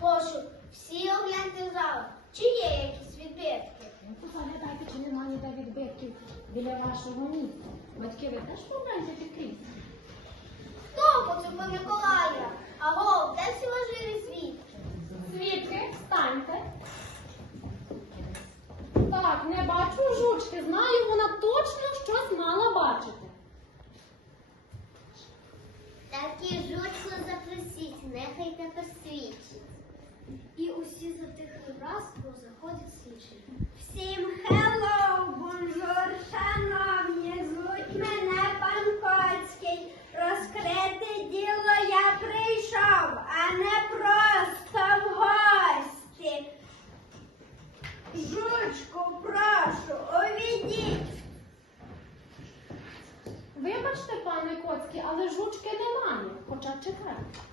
пошук, всі огляньте зал, чи є якісь відбитки. Ну, Пам'ятайте, чи немає ніде відбитків біля вашого міста. Батьки, ви теж побачите крізь. Хто по по Миколая? Аго, де всі важливі світ? Свідки, встаньте. Так, не бачу жучки, знаю вона точно, що знає. тихий раз заходить слідчий. Всім хеллоу, бонжур, шановні, звуть мене пан Коцький. Розкрити діло я прийшов, а не просто в гості. Жучку, прошу, увідіть. Вибачте, пане Коцький, але жучки немає, хоча чекайте.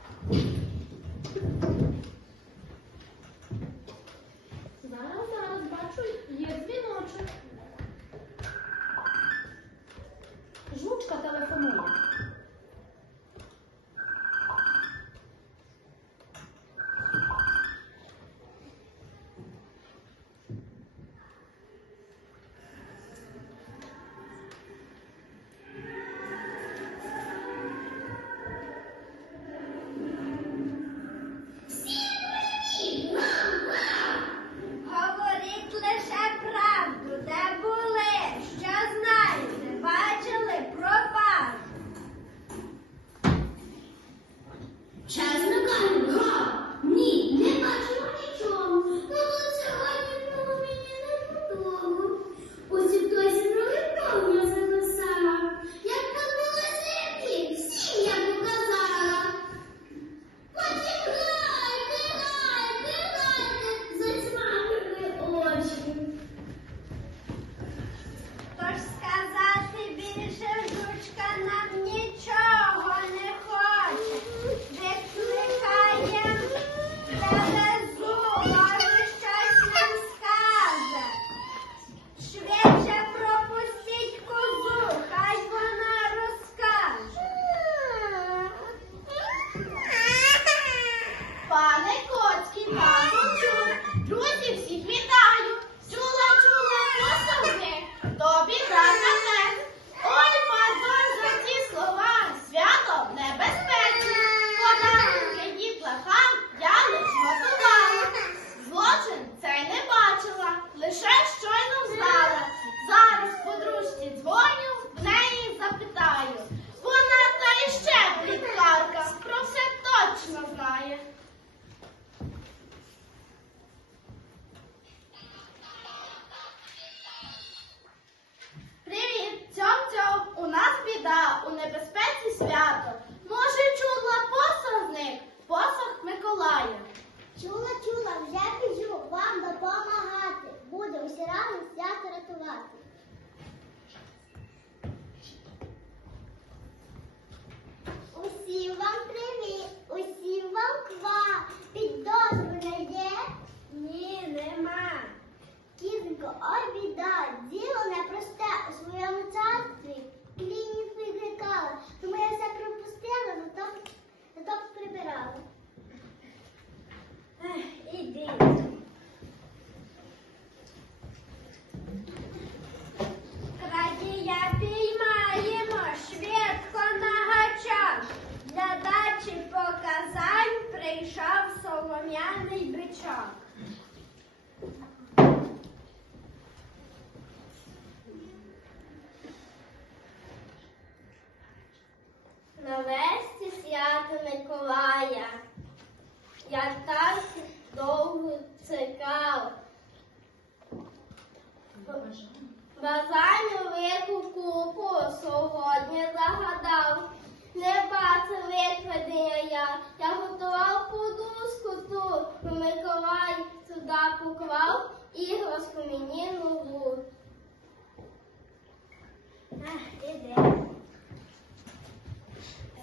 бажаю вирку купу сьогодні загадав. Не бачив відведення я, я готував подушку ту, у Миколай туди поклав іграшку мені нову.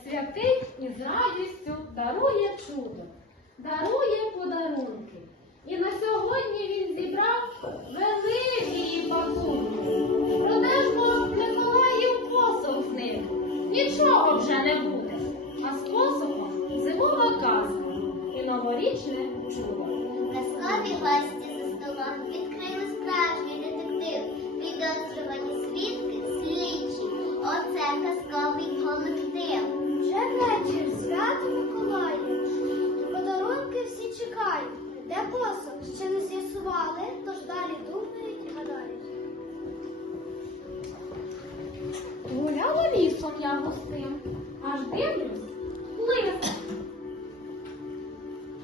Святий із радістю дарує чудо. Сон я густим. Аж дивлюсь, лист.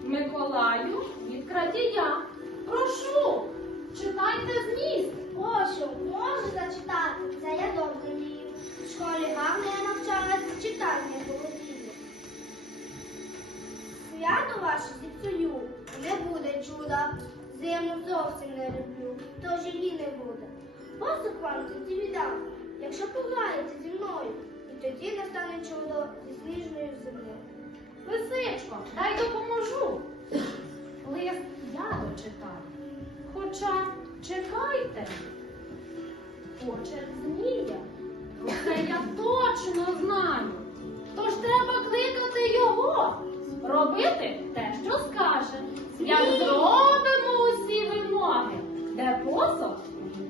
Миколаю від крадія. Прошу, читайте зміст. Прошу, можу зачитати, це я добре вмію. В школі гарно я навчалась, читання володію. Свято ваше зіпсую, не буде чуда. Зиму зовсім не люблю, тож і не буде. Посух вам тоді віддам, якщо пограєте зі мною, тоді настане чудо зі сніжною землею. Лисичко, дай допоможу. Лист я дочитаю. Хоча чекайте. Хоче змія. Про це я точно знаю. Тож треба кликати його. Робити те, що скаже. Як зробимо усі вимоги, де посох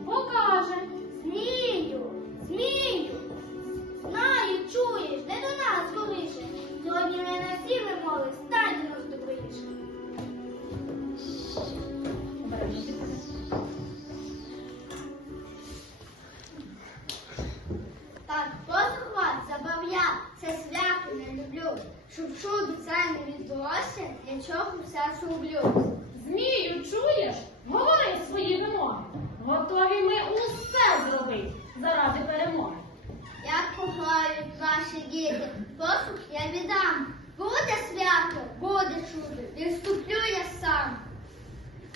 покаже. Змію, змію, ми всі вимови, стань нас добріше. Обережно. Так, посух вас забавляв, це свято не люблю. Щоб чудо це не відбулося, для чого все зроблю. Змію, чуєш? Говори свої вимоги. Готові ми усе зробити заради перемоги. Як пограють ваші діти, посух я віддам. Буде свято, буде чудо, відступлю я сам.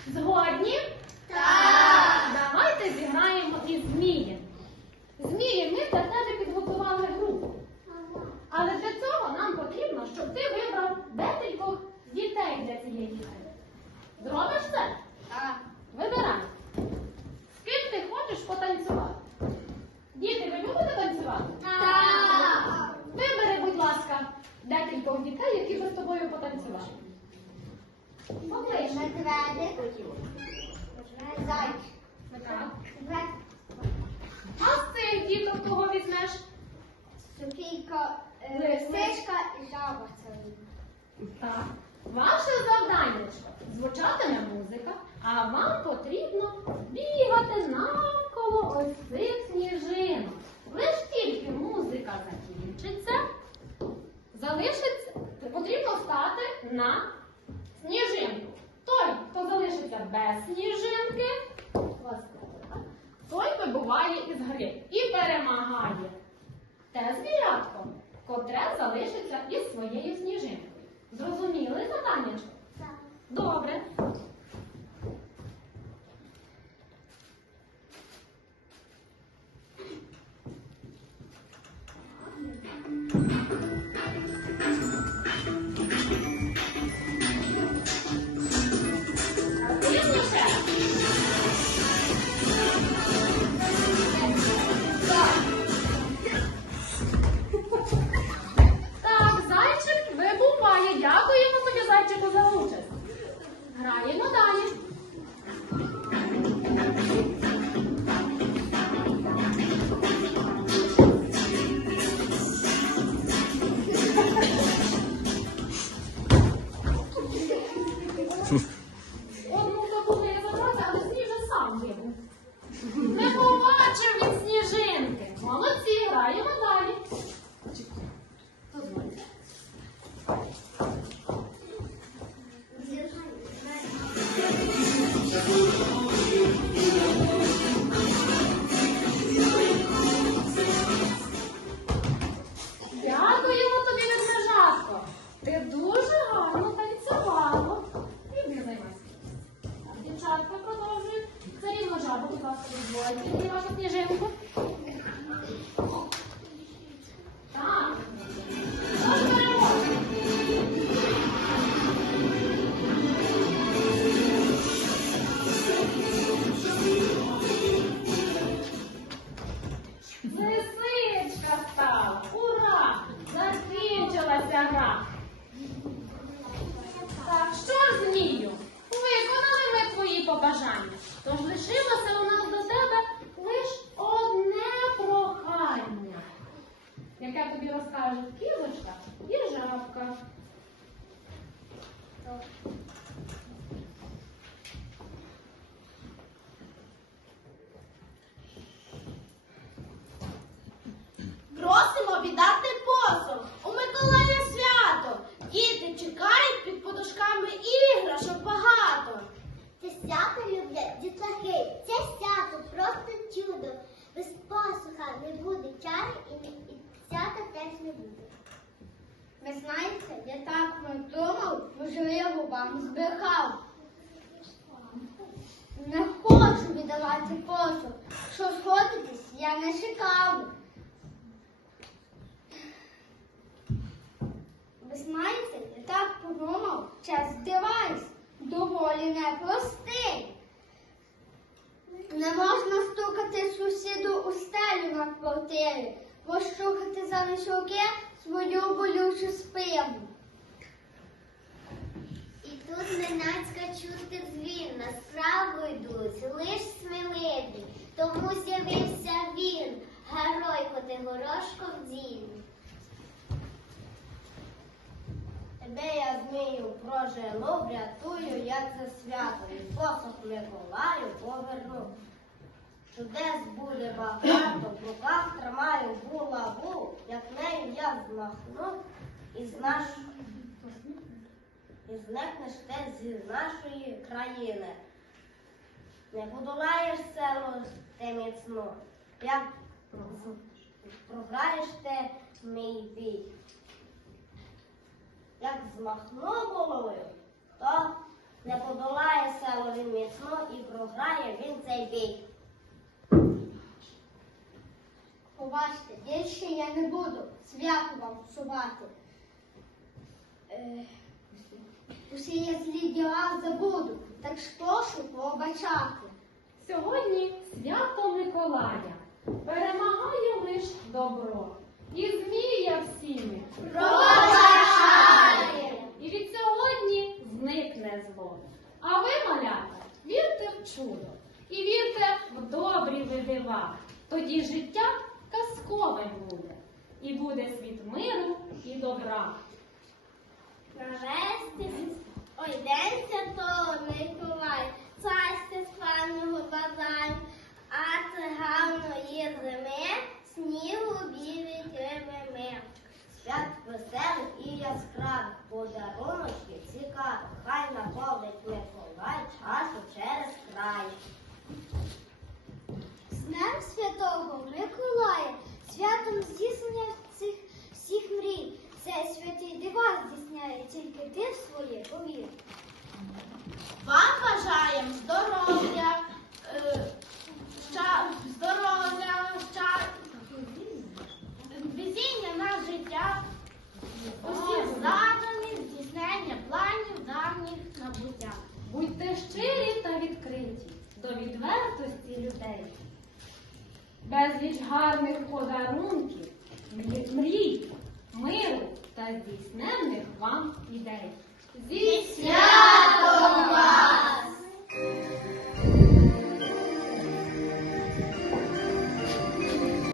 Згодні? Так. Давайте зіграємо із змієм. Змії, ми для тебе підготували групу. Але для цього нам потрібно, щоб ти вибрав декількох дітей для цієї гри. Зробиш це? Так. Вибирай. З ким ти хочеш потанцювати? Діти, ви любите танцювати? Так. Вибери, будь ласка, декількох дітей, які би з тобою потанцювали. Поклич. Медведик. Зайчик. Так. А з цих діток кого візьмеш? Софійка, е, лисичка і жаба це. Так. Ваше завданнячко. Звучатиме музика, а вам потрібно бігати навколо ось цих сніжинок. Лиш тільки музика закінчиться, залишиться, потрібно стати на сніжинку. Той, хто залишиться без сніжинки, той вибуває із гри і перемагає те звірятко, котре залишиться із своєю сніжинкою. Дозвольте, вашу книжинку. Віддати посох. У Миколая свято. Діти чекають під подушками іграшок багато. Це свято люблять дітлахи. Це свято просто чудо. Без посуха не буде чари і, і свята теж не буде. Ви знаєте, я так думав, можливо, вам збрехав. Не хочу віддавати посух. Що сходитись, я не чекав. Знаєте, я так подумав, час девайс доволі непростий. Не можна стукати сусіду у стелю на квартирі, пощухати за високе свою болючу спину. І тут ненацька чути дзвін, на справу йдуть лиш сміливі, тому з'явився він, герой Котигорошков дім. Тебе я змію прожену, врятую, я це свято, і посох Миколаю поверну. Чудес буде багато, в руках тримаю булаву, як нею я змахну, і з і зникнеш ти зі нашої країни. Не подолаєш село ти міцно, як програєш ти мій бій. Як змахну головою, то не подолає село він міцно і програє він цей бій. Побачте, більше я не буду свято вам псувати. Е, усі я злі діла забуду, так прошу пробачати. Сьогодні свято Миколая. Перемагає лиш добро. І змія всіми Пробачає! Від сьогодні зникне зло. А ви, малята, вірте в чудо і вірте в добрі ви дива. Тоді життя казкове буде. І буде світ миру і добра. Провести ой день святого Миколая, царське славного бажаю, а циганої зими снігу білі кривими. Свят веселих і яскравих, подаруночки цікавих, хай наповнить Миколай чашу через край. З Днем Святого Миколая, святом здійснення цих всіх мрій. Цей святий дива здійсняє тільки ти в своє повір. Безліч гарних подарунків, мрій, миру та здійсненних вам ідей. Зі